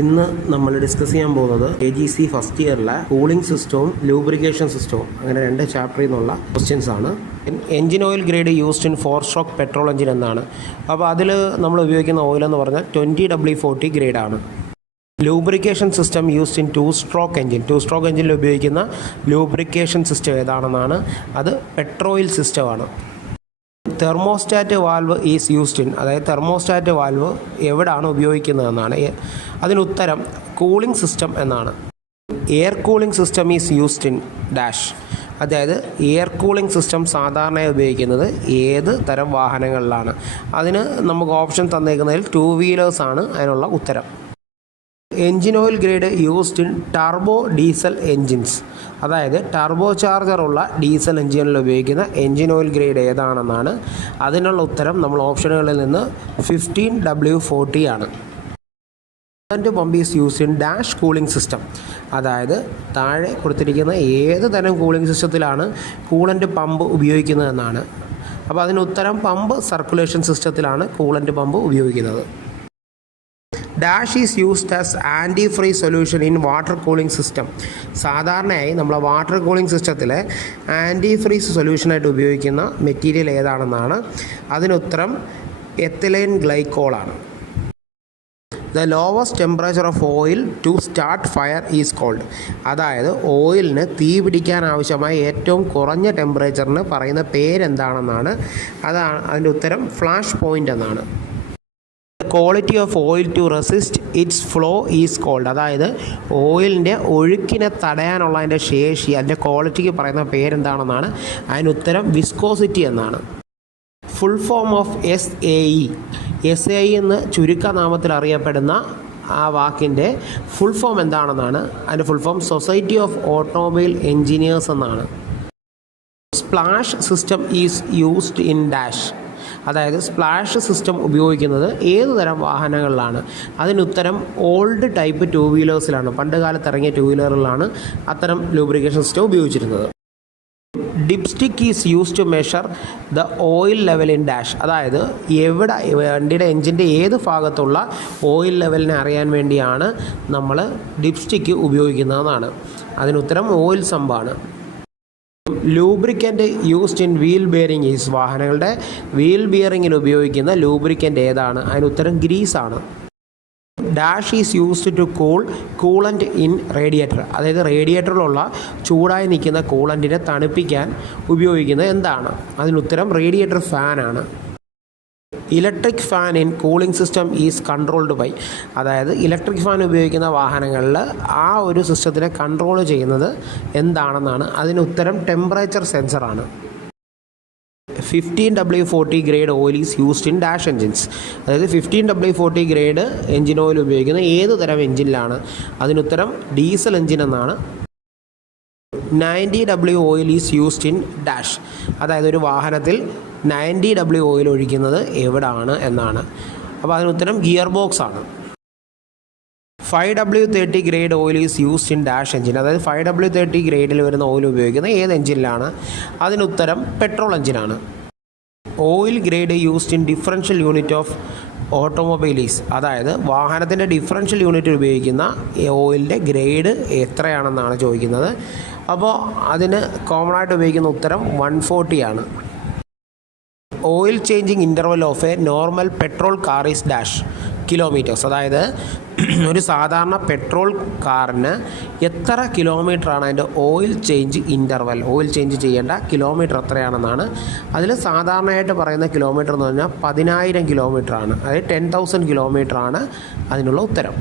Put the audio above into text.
ഇന്ന് നമ്മൾ ഡിസ്കസ് ചെയ്യാൻ പോകുന്നത് AGC ഫസ്റ്റ് ഇയറിലെ കൂളിംഗ് സിസ്റ്റവും ലൂബ്രിക്കേഷൻ സിസ്റ്റവും അങ്ങനെ 2 ചാപ്റ്ററിൽ നിന്നുള്ള ക്വസ്റ്റ്യൻസ് ആണ്. Engine oil grade used in 4-stroke petrol engine എന്നാണ്. അപ്പോൾ അതിൽ നമ്മൾ ഉപയോഗിക്കുന്ന ഓയിൽ എന്ന് പറഞ്ഞാൽ 20W40 ഗ്രേഡാണ്. Lubrication system used in 2-stroke engine. 2-stroke എഞ്ചിനിൽ ഉപയോഗിക്കുന്ന ലൂബ്രിക്കേഷൻ സിസ്റ്റം ഏതാണെന്നാണ്. അത് പെട്രോയിൽ സിസ്റ്റമാണ്. Thermostat valve is used in, അതായത് തെർമോസ്റ്റാറ്റ് വാൽവ് എവിടെയാണ് ഉപയോഗിക്കുന്നതെന്നാണ്. അതിനുത്തരം കൂളിംഗ് സിസ്റ്റം എന്നാണ്. Air cooling system is used in dash, അതായത് എയർ കൂളിംഗ് സിസ്റ്റം സാധാരണയായി ഉപയോഗിക്കുന്നത് ഏത് തരം വാഹനങ്ങളിലാണ്. അതിന് നമുക്ക് ഓപ്ഷൻ തന്നേക്കുന്നതിൽ 2 വീലേഴ്സ് ആണ് അതിനുള്ള ഉത്തരം. Engine oil grade used in turbo diesel engines, അതായത് ടർബോ ചാർജറുള്ള ഡീസൽ എഞ്ചിനിൽ ഉപയോഗിക്കുന്ന എഞ്ചിൻ ഓയിൽ ഗ്രേഡ് ഏതാണെന്നാണ്. അതിനുള്ള ഉത്തരം നമ്മൾ ഓപ്ഷനുകളിൽ നിന്ന് 15W40 ആണ്. Coolant pump is used in dash cooling system, അതായത് താഴെ കൊടുത്തിരിക്കുന്ന ഏത് തരം കൂളിംഗ് സിസ്റ്റത്തിലാണ് കൂളൻ്റ് പമ്പ് ഉപയോഗിക്കുന്നതെന്നാണ്. അപ്പോൾ അതിന് ഉത്തരം പമ്പ് സർക്കുലേഷൻ സിസ്റ്റത്തിലാണ് കൂളൻ്റ് പമ്പ് ഉപയോഗിക്കുന്നത്. Dash is used as anti free solution in water cooling system, സാധാരണയായി നമ്മളെ വാട്ടർ കൂളിംഗ് സിസ്റ്റത്തിലെ ആൻറ്റി ഫ്രീസ് സൊല്യൂഷനായിട്ട് ഉപയോഗിക്കുന്ന മെറ്റീരിയൽ ഏതാണെന്നാണ്. അതിനുത്തരം എത്തിലൈൻ ഗ്ലൈക്കോളാണ്. The lowest temperature of oil to start fire is called, അതായത് ഓയിലിന് തീ പിടിക്കാൻ ആവശ്യമായ ഏറ്റവും കുറഞ്ഞ ടെമ്പറേച്ചറിന് പറയുന്ന പേരെന്താണെന്നാണ്. അതാണ് അതിൻ്റെ ഉത്തരം ഫ്ലാഷ് പോയിൻ്റ് എന്നാണ്. Quality of oil to resist its flow is called, അതായത് ഓയിലിൻ്റെ ഒഴുക്കിനെ തടയാനുള്ള അതിൻ്റെ ശേഷി, അതിൻ്റെ ക്വാളിറ്റിക്ക് പറയുന്ന പേരെന്താണെന്നാണ്. അതിനുത്തരം വിസ്കോസിറ്റി എന്നാണ്. ഫുൾ ഫോം ഓഫ് SAE എന്ന് ചുരുക്കനാമത്തിൽ അറിയപ്പെടുന്ന ആ വാക്കിൻ്റെ ഫുൾ ഫോം എന്താണെന്നാണ്. അതിൻ്റെ full form society of automobile engineers എന്നാണ്. Splash system is used in dash, അതായത് സ്പ്ലാഷ് സിസ്റ്റം ഉപയോഗിക്കുന്നത് ഏത് തരം വാഹനങ്ങളിലാണ്. അതിനുത്തരം ഓൾഡ് ടൈപ്പ് 2 വീലേഴ്സിലാണ്. പണ്ട് കാലത്ത് ഇറങ്ങിയ 2 വീലറുകളിലാണ് അത്തരം ലൂബ്രിക്കേഷൻ സിസ്റ്റം ഉപയോഗിച്ചിരുന്നത്. Dipstick is use to measure the oil level in dash, അതായത് എവിടെ വണ്ടിയുടെ എഞ്ചിൻ്റെ ഏത് ഭാഗത്തുള്ള ഓയിൽ ലെവലിനെ അറിയാൻ വേണ്ടിയാണ് നമ്മൾ ഡിപ്സ്റ്റിക്ക് ഉപയോഗിക്കുന്നതെന്നാണ്. അതിനുത്തരം ഓയിൽ സമ്പാണ്. Lubricant used in wheel bearing is, വാഹനങ്ങളുടെ വീൽ ബിയറിങ്ങിൽ ഉപയോഗിക്കുന്ന ലൂബ്രിക്കൻ്റ് ഏതാണ്. അതിനുത്തരം ഗ്രീസാണ്. Dash is used to coolant in radiator, അതായത് റേഡിയേറ്ററിലുള്ള ചൂടായി നിൽക്കുന്ന കൂളൻറ്റിനെ തണുപ്പിക്കാൻ ഉപയോഗിക്കുന്നത് എന്താണ്. അതിനുത്തരം റേഡിയേറ്റർ ഫാനാണ്. Electric fan in cooling system is controlled by, അതായത് ഇലക്ട്രിക് ഫാൻ ഉപയോഗിക്കുന്ന വാഹനങ്ങളിൽ ആ ഒരു സിസ്റ്റത്തിനെ കൺട്രോൾ ചെയ്യുന്നത് എന്താണെന്നാണ്. അതിനുത്തരം ടെമ്പറേച്ചർ സെൻസറാണ്. 15W40 grade oil is used in dash engines, അതായത് 15W40 ഗ്രേഡ് എഞ്ചിൻ ഓയിൽ ഉപയോഗിക്കുന്ന ഏത് തരം എഞ്ചിനിലാണ്. അതിനുത്തരം ഡീസൽ എഞ്ചിൻ എന്നാണ്. 90W oil is used in dash, അതായത് ഒരു വാഹനത്തിൽ 90W ഓയിൽ ഒഴിക്കുന്നത് എവിടാണ് എന്നാണ്. അപ്പോൾ അതിനുത്തരം ഗിയർ ബോക്സ് ആണ്. 5W30 grade oil is used in dash engine, അതായത് 5W30 ഗ്രേഡിൽ വരുന്ന ഓയിൽ ഉപയോഗിക്കുന്ന ഏത് എഞ്ചിനിലാണ്. അതിനുത്തരം പെട്രോൾ എഞ്ചിനാണ്. Oil grade used in differential unit of automobiles, അതായത് വാഹനത്തിൻ്റെ ഡിഫറൻഷ്യൽ യൂണിറ്റ് ഉപയോഗിക്കുന്ന ഓയിലിൻ്റെ ഗ്രേഡ് എത്രയാണെന്നാണ് ചോദിക്കുന്നത്. അപ്പോൾ അതിന് കോമൺ ആയിട്ട് ഉപയോഗിക്കുന്ന ഉത്തരം 140 ആണ്. Oil changing interval of A normal petrol car is dash kilometres, അതായത് ഒരു സാധാരണ പെട്രോൾ കാറിന് എത്ര കിലോമീറ്ററാണ് അതിൻ്റെ oil change interval, oil change ചെയ്യേണ്ട കിലോമീറ്റർ എത്രയാണെന്നാണ്. അതിൽ സാധാരണയായിട്ട് പറയുന്ന കിലോമീറ്റർ എന്ന് പറഞ്ഞാൽ 10,000 കിലോമീറ്ററാണ്, അതായത് 10,000 കിലോമീറ്ററാണ് അതിനുള്ള ഉത്തരം.